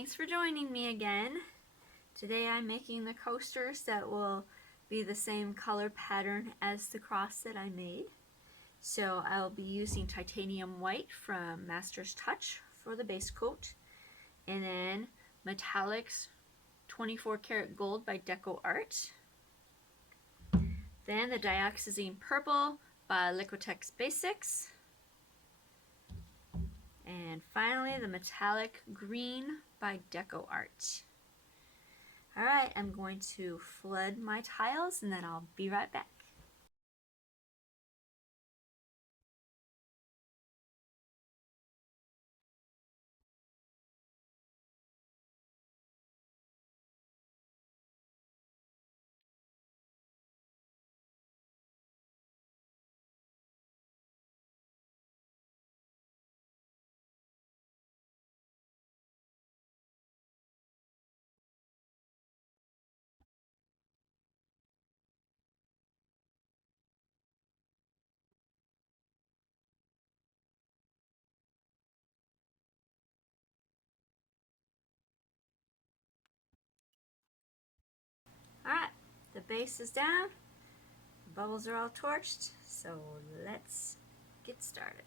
Thanks for joining me again. Today I'm making the coasters that will be the same color pattern as the cross that I made. So I'll be using titanium white from Master's Touch for the base coat, and then metallics 24 karat gold by DecoArt. Then the Dioxazine purple by Liquitex Basics. And finally the metallic green by DecoArt. Alright, I'm going to flood my tiles and then I'll be right back. Alright, the base is down, the bubbles are all torched, so let's get started.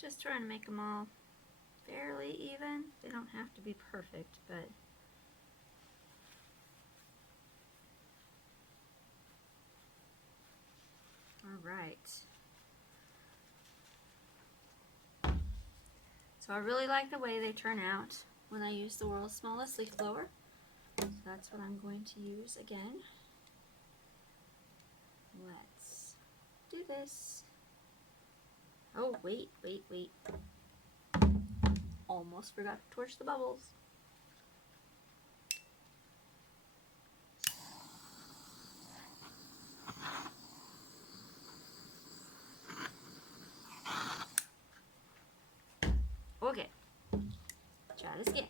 Just trying to make them all fairly even. They don't have to be perfect, but alright. So I really like the way they turn out when I use the world's smallest leaf blower. So that's what I'm going to use again. Let's do this. Oh, wait. Almost forgot to torch the bubbles. Okay, try this again.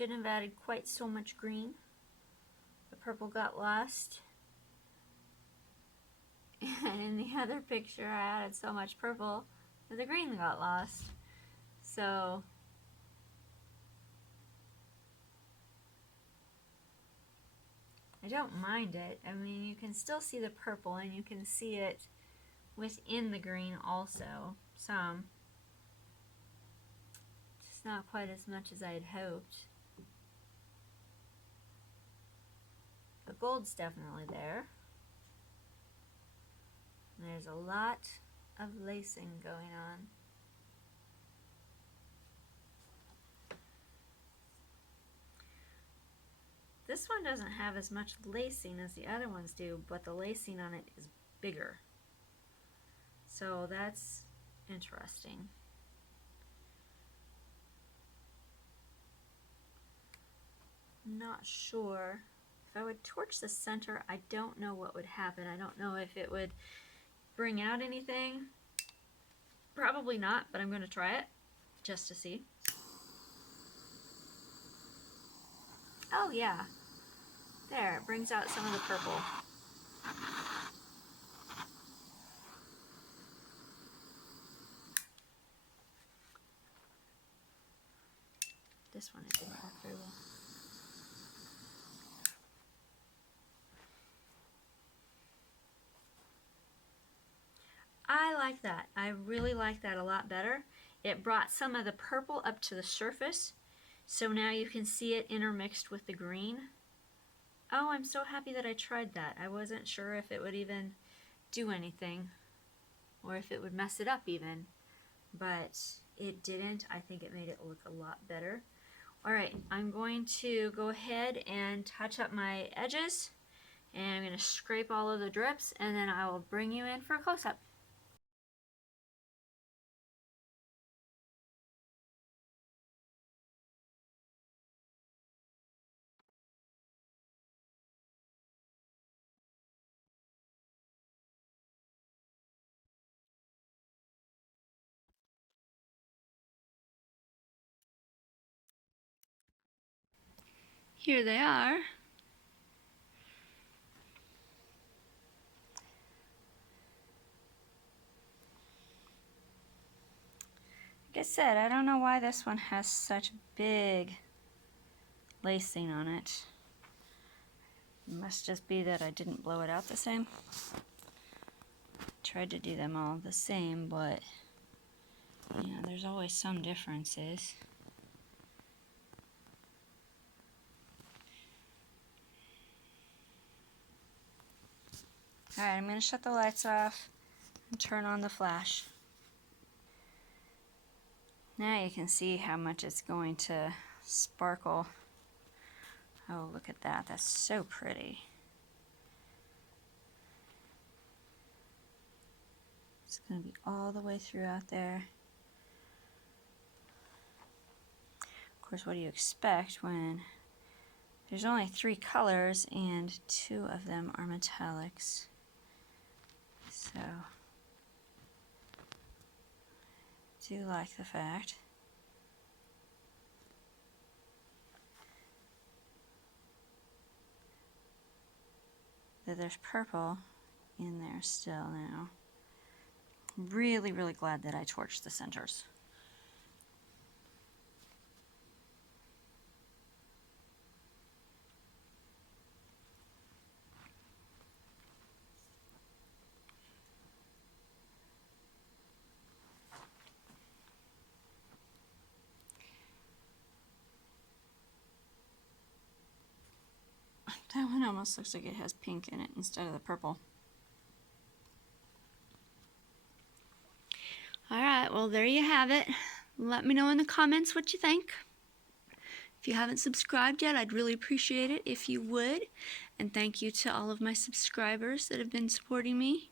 Shouldn't have added quite so much green. The purple got lost. And in the other picture I added so much purple that the green got lost. So I don't mind it. I mean, you can still see the purple and you can see it within the green also, some. Just not quite as much as I had hoped. The gold's definitely there. And there's a lot of lacing going on. This one doesn't have as much lacing as the other ones do, but the lacing on it is bigger. So that's interesting. I'm not sure. If I would torch the center, I don't know what would happen. I don't know if it would bring out anything. Probably not, but I'm going to try it just to see. Oh yeah. There, it brings out some of the purple. This one it didn't work very well. I like that. I really like that a lot better. It brought some of the purple up to the surface, so now you can see it intermixed with the green. Oh, I'm so happy that I tried that. I wasn't sure if it would even do anything, or if it would mess it up even, but it didn't. I think it made it look a lot better. Alright, I'm going to go ahead and touch up my edges, and I'm going to scrape all of the drips, and then I will bring you in for a close-up. Here they are. Like I said, I don't know why this one has such big lacing on it. It must just be that I didn't blow it out the same. Tried to do them all the same, but yeah, there's always some differences. Alright, I'm going to shut the lights off and turn on the flash. Now you can see how much it's going to sparkle. Oh, look at that. That's so pretty. It's going to be all the way through out there. Of course, what do you expect when there's only 3 colors and 2 of them are metallics? So, I do like the fact that there's purple in there still now. Really, really glad that I torched the centers. That one almost looks like it has pink in it instead of the purple. Alright, well there you have it. Let me know in the comments what you think. If you haven't subscribed yet, I'd really appreciate it if you would. And thank you to all of my subscribers that have been supporting me.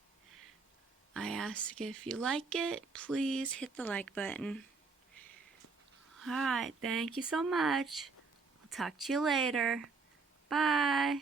I ask if you like it, please hit the like button. Alright, thank you so much. I'll talk to you later. Bye.